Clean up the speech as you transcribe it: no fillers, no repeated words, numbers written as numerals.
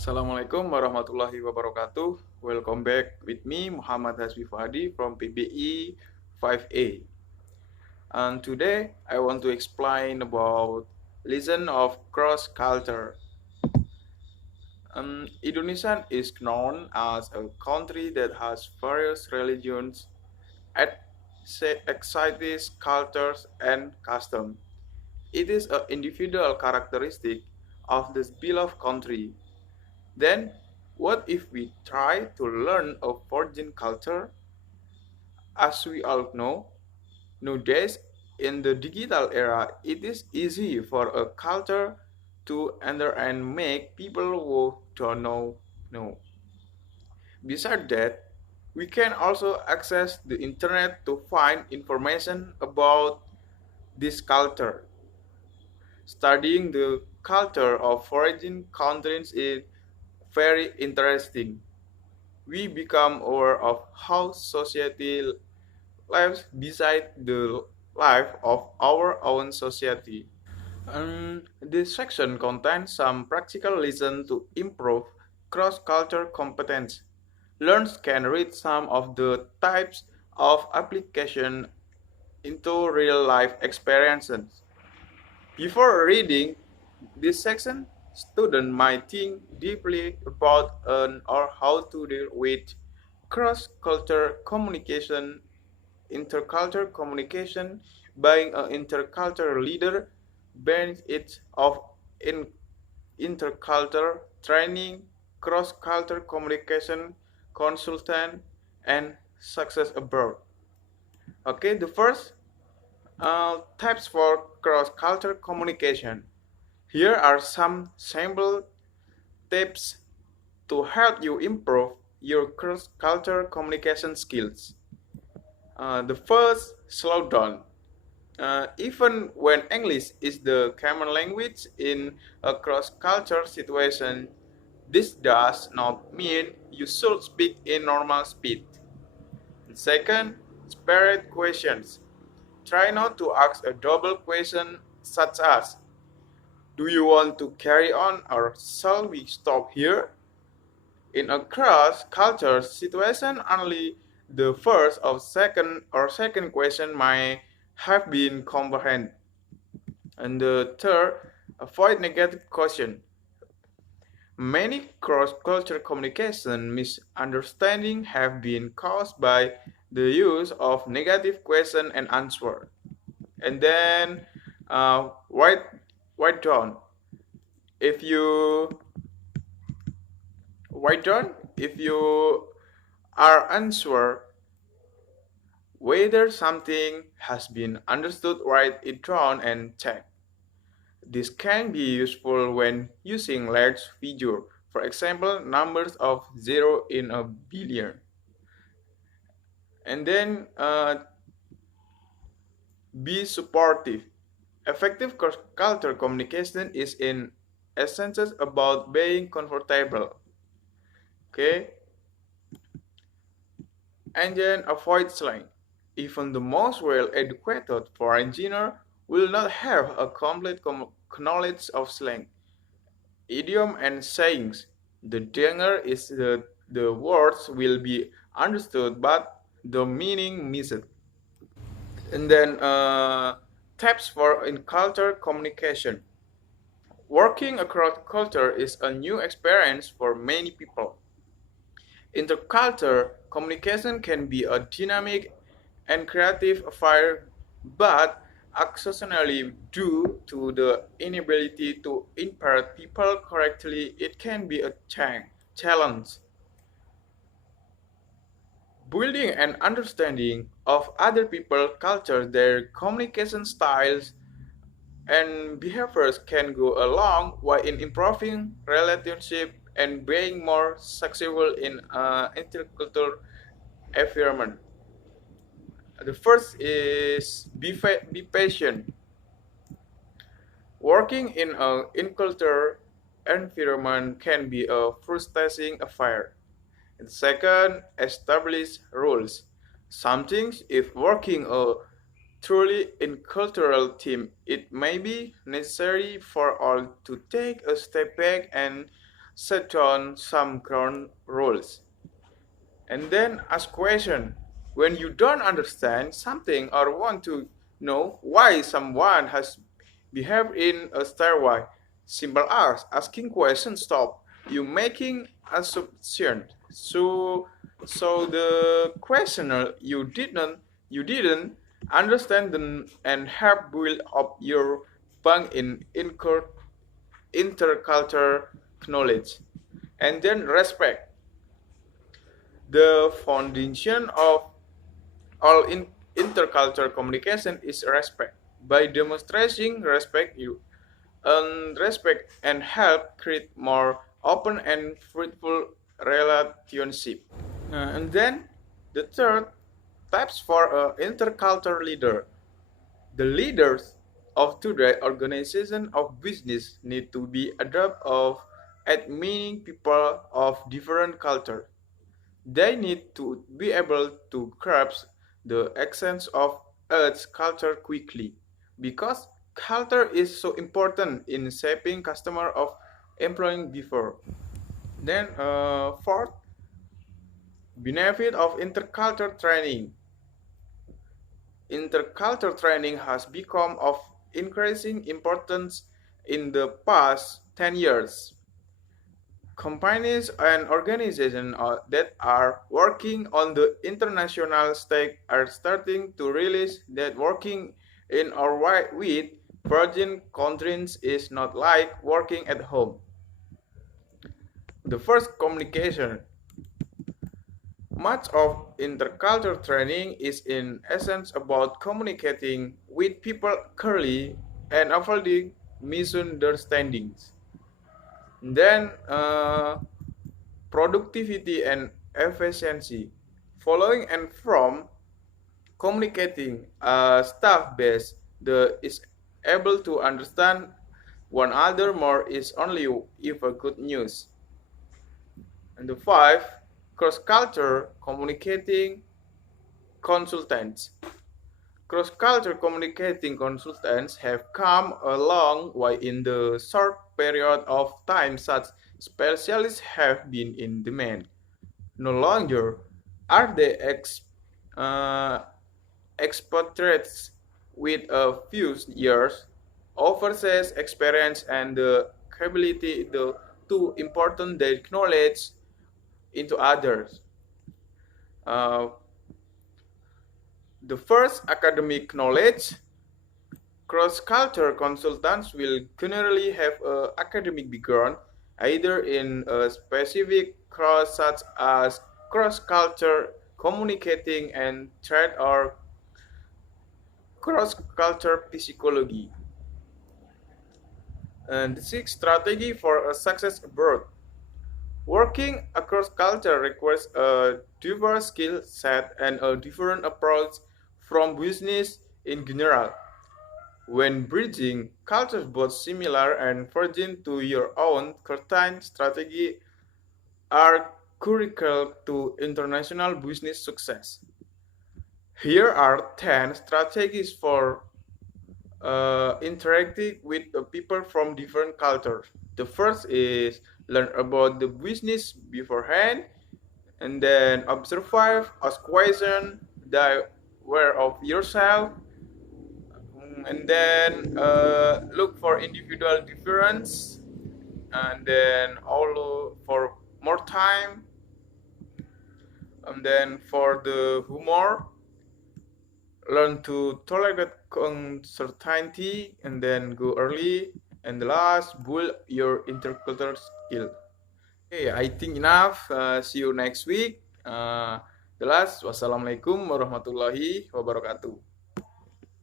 Assalamualaikum warahmatullahi wabarakatuh. Welcome back with me, Muhammad Hasbi Fadi from PBI 5A. And today I want to explain about lesson of cross culture. Indonesia is known as a country that has various religions, ethnicities, cultures, and customs. It is an individual characteristic of this beloved country. Then, what if we try to learn a virgin culture? As we all know, nowadays in the digital era, it is easy for a culture to enter and make people who don't know. Besides that, we can also access the internet to find information about this culture. Studying the culture of foreign countries is very interesting. We become aware of how society lives beside the life of our own society. This section contains some practical lessons to improve cross-cultural competence. Learners can read some of the types of application into real-life experiences. Before reading this section, students might think deeply about or how to deal with cross-cultural communication, intercultural communication, being an intercultural leader, benefits of in intercultural training, cross-cultural communication consultant, and success abroad. Okay, the first types for cross-cultural communication. Here are some sample tips to help you improve your cross-cultural communication skills. The first, slow down. Even when English is the common language in a cross-cultural situation, this does not mean you should speak in normal speed. Second, separate questions. Try not to ask a double question such as, do you want to carry on or shall we stop here? In a cross-cultural situation, only the first or second question might have been comprehended. And the third, avoid negative question. Many cross-cultural communication misunderstandings have been caused by the use of negative question and answer. And then, write down. If you write down, if you are unsure whether something has been understood, write it down and check. This can be useful when using large figures, for example, numbers of 0 in a billion. And then be supportive. Effective cultural communication is in essence about being comfortable. Okay? And then avoid slang. Even the most well-educated foreigner will not have a complete knowledge of slang, idiom, and sayings. The danger is that the words will be understood, but the meaning missed. And then tips for in culture communication. Working across culture is a new experience for many people. Intercultural communication can be a dynamic and creative affair, but occasionally, due to the inability to interpret people correctly, it can be a challenge. Building an understanding of other people's culture, their communication styles, and behaviors can go a long way in improving relationship and being more successful in intercultural environment. The first is be patient. Working in an intercultural environment can be a frustrating affair. And second, establish rules. Something if working a truly intercultural team, it may be necessary for all to take a step back and set down some ground rules, and then ask question. When you don't understand something or want to know why someone has behaved in a certain way, simple as asking questions stop you making assumptions. So the questioner you didn't understand them and help build up your bank in intercultural knowledge. And then respect. The foundation of all intercultural communication is respect. By demonstrating respect, you earn respect and help create more open and fruitful relationship. And then the third types for an intercultural leader. The leaders of today organization of business need to be adept of admitting people of different culture. They need to be able to grasp the essence of Earth's culture quickly, because culture is so important in shaping customer of employing before. Then fourth, benefit of intercultural training. Intercultural training has become of increasing importance in the past 10 years. Companies and organizations that are working on the international stage are starting to realize that working in or with virgin countries is not like working at home. The first, communication. Much of intercultural training is in essence about communicating with people clearly and avoiding misunderstandings. Then, productivity and efficiency. Following and from communicating staff base the is able to understand one another more is only if a good news. And the five, cross-culture communicating consultants. Cross-culture communicating consultants have come a long way in the short period of time such specialists have been in demand. No longer are they uh, expatriates with a few years overseas experience and the ability to import their knowledge into others. Uh, the first, academic knowledge. Cross-culture consultants will generally have an academic background, either in a specific cross such as cross-culture communicating and trade or cross-culture psychology. And the sixth, strategy for a success abroad. Working across culture requires a diverse skill set and a different approach from business in general. When bridging cultures both similar and virgin to your own, certain strategies are critical to international business success. Here are 10 strategies for interacting with people from different cultures. The first is learn about the business beforehand, and then observe, ask questions, that aware of yourself, and then look for individual difference, and then all for more time, and then for the humor, learn to tolerate uncertainty, and then go early, and the last, build your intercultural skill. Okay, I think enough. See you next week. The last, wassalamualaikum warahmatullahi wabarakatuh.